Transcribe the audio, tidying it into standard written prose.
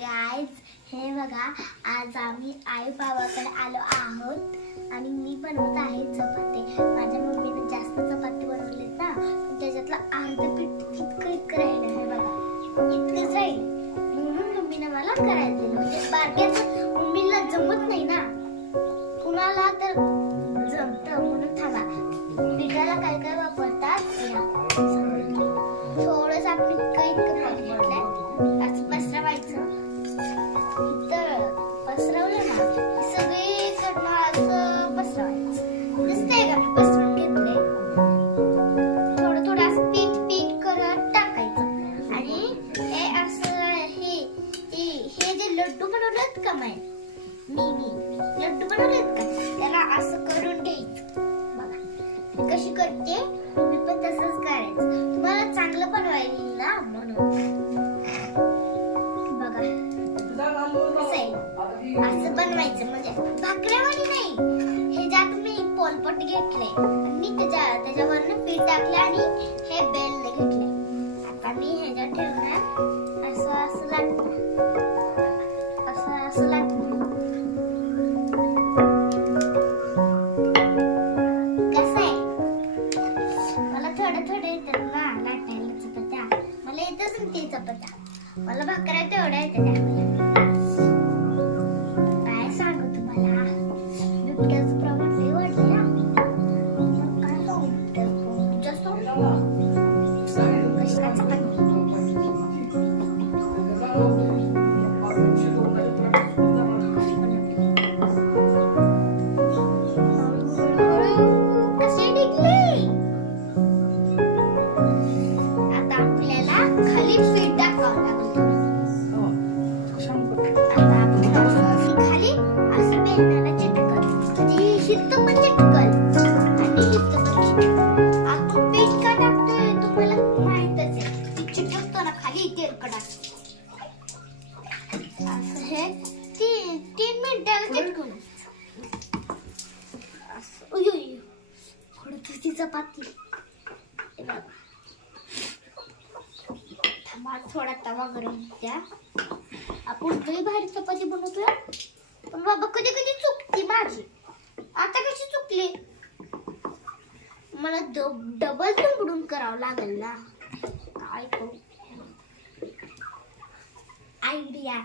Guys, हे बघा आज आम्ही आई बाबाकडे आलो आहोत आणि मी बनवत आहे चपाती. माझ्या मम्मीने जास्त चपाती बनवलीत ना, त्याच्यातलं अर्ध पीठ इतकं राहिलं. हे बघा इतकंच राहिलं, म्हणून मम्मीने मला करायला दिलं. म्हणजे बारक्याचं मम्मीला जमत नाही ना, कुणाला तर जमतं. म्हणून थांबा, पिठाला काय काय वापरतात थोडंसं आपण इतकं पडलंय असं पसरवायचं. तर पसरवलं ना सगळीकडनं असं पसरवायचं. दिसतंय का मी पसरवून घेतलंय. थोडं थोडं असं पीठ पीठ करत टाकायचं. आणि हे असं हे जे लड्डू बनवलेत का मी लड्डू बनवलेत का, त्याला असं करून घ्यायचं. बघा कशी करते, तुम्ही पण तसंच करायचं. तुम्हाला चांगलं बनवायला ना, म्हणून बघा असं बनवायचं. म्हणजे भाकऱ्यावानी नाही, हे ज्यात मी पोलपट घेतले आणि त्याच्यावरनं पीठ टाकलं आणि हे बेल घेतले. आता मी ह्याच्यात ठेवणार, असं असं लाटणार, असं असं लाटणार. कसं आहे, मला थोडं थोडं येतात ना लाटायला चपात्या. मला येतच नाही ते चपात्या, मला भाकऱ्या तेवढ्या येतात. काय सांगू तुम्हाला, बिबट्याचं प्रमाण लई वाढलंय ना. काय सांगू जास्त कशाला चपाती. तीन मिनिटाला चिटकून ती चपाती. थोडा तवा गरम द्या. आपण लई भारी चपाती बनवतोय, पण बाबा कधी कधी चुकती माझी. आता कशी चुकली, मला डबल दुमडून करावं लागेल ना. काय करू, आयडिया